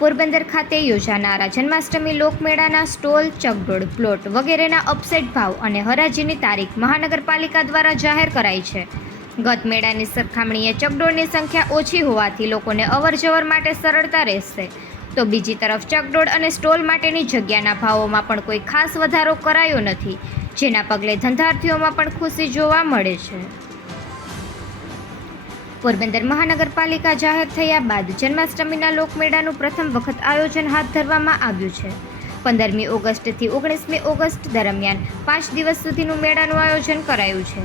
પોરબંદર ખાતે યોજાનારા જન્માષ્ટમી લોકમેળાના સ્ટોલ, ચકડોળ, પ્લોટ વગેરેના અપસેટ ભાવ અને હરાજીની તારીખ મહાનગરપાલિકા દ્વારા જાહેર કરાઈ છે. ગત મેળાની સરખામણીએ ચકડોળની સંખ્યા ઓછી હોવાથી લોકોને અવરજવર માટે સરળતા રહેશે. તો બીજી તરફ ચકડોળ અને સ્ટોલ માટેની જગ્યાના ભાવોમાં પણ કોઈ ખાસ વધારો કરાયો નથી, જેના પગલે ધંધાર્થીઓમાં પણ ખુશી જોવા મળે છે. પોરબંદર મહાનગરપાલિકા જાહેર થયા બાદ જન્માષ્ટમીના લોકમેળાનું પ્રથમ વખત આયોજન હાથ ધરવામાં આવ્યું છે. પંદરમી ઓગસ્ટથી ઓગણીસમી ઓગસ્ટ દરમિયાન પાંચ દિવસ સુધીનું મેળાનું આયોજન કરાયું છે,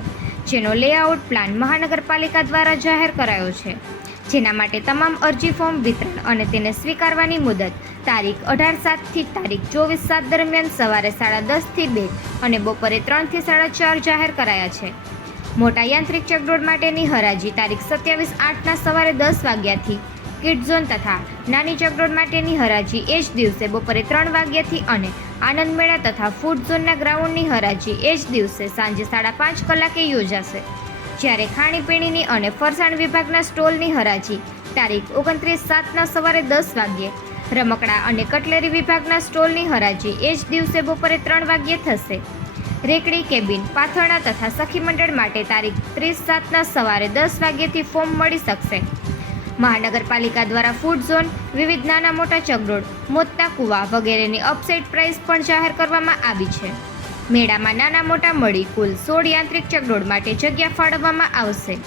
જેનો લેઆઉટ પ્લાન મહાનગરપાલિકા દ્વારા જાહેર કરાયો છે. જેના માટે તમામ અરજી ફોર્મ વિતરણ અને તેને સ્વીકારવાની મુદત તારીખ અઢાર સાતથી તારીખ ચોવીસ સાત દરમિયાન સવારે સાડા દસથી બે અને બપોરે ત્રણથી સાડા ચાર જાહેર કરાયા છે. મોટા યાંત્રિક ચકડોળ માટેની હરાજી તારીખ સત્યાવીસ આઠના સવારે દસ વાગ્યાથી. કિડ ઝોન તથા નાની ચકડોળ માટેની હરાજી એ જ દિવસે બપોરે ત્રણ વાગ્યાથી અને આનંદ મેળા તથા ફૂડ ઝોનના ગ્રાઉન્ડની હરાજી એ જ દિવસે સાંજે સાડા પાંચ કલાકે યોજાશે. જ્યારે ખાણીપીણીની અને ફરસાણ વિભાગના સ્ટોલની હરાજી તારીખ ઓગણત્રીસ સાતના સવારે દસ વાગ્યે. રમકડા અને કટલેરી વિભાગના સ્ટોલની હરાજી એ જ દિવસે બપોરે ત્રણ વાગ્યે થશે. રેકડી કેબિન પાથરણા તથા સખી મંડળ માટે તારીખ ત્રીસ સાતના સવારે દસ વાગ્યેથી ફોર્મ મળી શકશે. મહાનગરપાલિકા દ્વારા ફૂડ ઝોન, વિવિધ નાના મોટા ચગડોળ મોતના કુવા વગેરેની અપસેટ પ્રાઇસ પણ જાહેર કરવામાં આવી છે. મેળામાં નાના મોટા મળી કુલ સોળ યાંત્રિક ચગડોળ માટે જગ્યા ફાળવવામાં આવશે.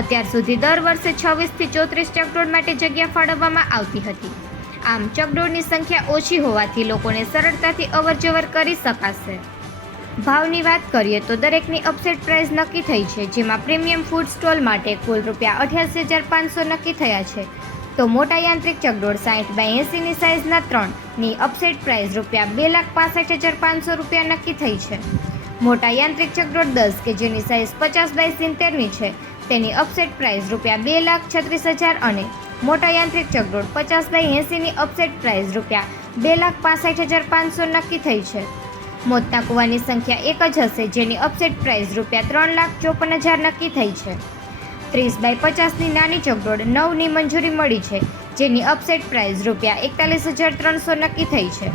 અત્યાર સુધી દર વર્ષે છવ્વીસથી ચોત્રીસ ચગડોળ માટે જગ્યા ફાળવવામાં આવતી હતી. આમ ચગડોળની સંખ્યા ઓછી હોવાથી લોકોને સરળતાથી અવરજવર કરી શકાશે. ભાવની વાત કરીએ તો દરેકની અપસેટ પ્રાઇસ નક્કી થઈ છે, જેમાં પ્રીમિયમ ફૂડ સ્ટોલ માટે કુલ રૂપિયા અઠ્યાસી હજાર પાંચસો નક્કી થયા છે. તો મોટા યાંત્રિક ચકડોળ સાઠ બાય એંસીની સાઇઝના ત્રણની અપસેટ પ્રાઇસ રૂપિયા બે લાખ પાસઠ હજાર પાંચસો રૂપિયા નક્કી થઈ છે. મોટા યાંત્રિક ચકડોળ દસ કે જેની સાઇઝ પચાસ બાય સિત્તેરની છે, તેની અપસેટ પ્રાઇસ રૂપિયા બે લાખ છત્રીસ હજાર અને મોટા યાંત્રિક ચકડોળ પચાસ બાય એંસીની અપસેટ પ્રાઇસ રૂપિયા બે લાખ પાસઠ હજાર પાંચસો નક્કી થઈ છે. મોતના કૂવાની સંખ્યા એક જ હશે, જેની અપસેટ પ્રાઇસ રૂપિયા ત્રણ લાખ ચોપન હજાર નક્કી થઈ છે. ત્રીસ બાય પચાસની નાની ચકડોળ નવની મંજૂરી મળી છે, જેની અપસેટ પ્રાઇસ રૂપિયા એકતાલીસ હજાર ત્રણસો નક્કી થઈ છે.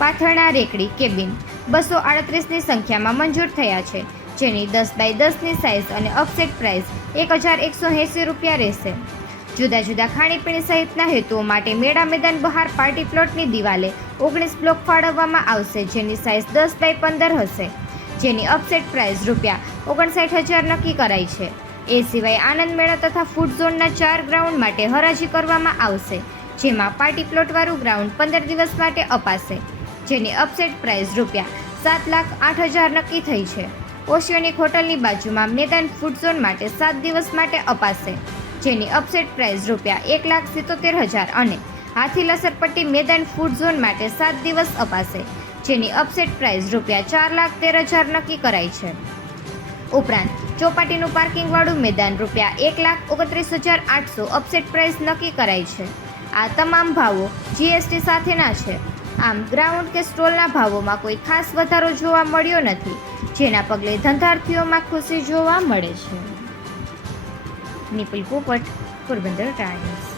પાથરણા રેકડી, કેબિન બસો આડત્રીસની સંખ્યામાં મંજૂર થયા છે, જેની દસ બાય દસની સાઇઝ અને અપસેટ પ્રાઇસ એક હજાર એકસો એંસી રૂપિયા રહેશે. જુદા જુદા ખાણીપીણી સહિતના હેતુઓ માટે મેળા મેદાન બહાર પાર્ટી પ્લોટની દિવાલે ઓગણીસ બ્લોક ફાળવવામાં આવશે, જેની સાઇઝ દસ બાય પંદર હશે. જેની અપસેટ પ્રાઇસ રૂપિયા ઓગણસાઠ હજાર નક્કી કરાઈ છે. એ સિવાય આનંદ મેળા તથા ફૂડ ઝોનના ચાર ગ્રાઉન્ડ માટે હરાજી કરવામાં આવશે, જેમાં પાર્ટી પ્લોટવાળું ગ્રાઉન્ડ પંદર દિવસ માટે અપાશે, જેની અપસેટ પ્રાઇસ રૂપિયા સાત લાખ આઠ હજાર નક્કી થઈ છે. ઓશિયોનિક હોટલની બાજુમાં મેદાન ફૂડ ઝોન માટે સાત દિવસ માટે અપાશે, જેની અપસેટ પ્રાઇસ રૂપિયા એક લાખ સિત્તોતેર હજાર અને હાથી લસરપટ્ટી મેદાન ફૂડ ઝોન માટે સાત દિવસ અપાશે, જેની અપસેટ પ્રાઇસ રૂપિયા ચાર લાખ તેર હજાર નક્કી કરાઈ છે. ઉપરાંત, ચોપાટીનું પાર્કિંગવાળું મેદાન રૂપિયા એક લાખ ઓગણત્રીસ હજાર આઠસો અપસેટ પ્રાઇસ નક્કી કરાઈ છે. આ તમામ ભાવો જીએસટી સાથેના છે. આમ ગ્રાઉન્ડ કે સ્ટોલના ભાવોમાં કોઈ ખાસ વધારો જોવા મળ્યો નથી, જેના પગલે ધંધાર્થીઓમાં ખુશી જોવા મળે છે. નિપુલ પોપટ, પોરબંદર ટાઈમ્સ.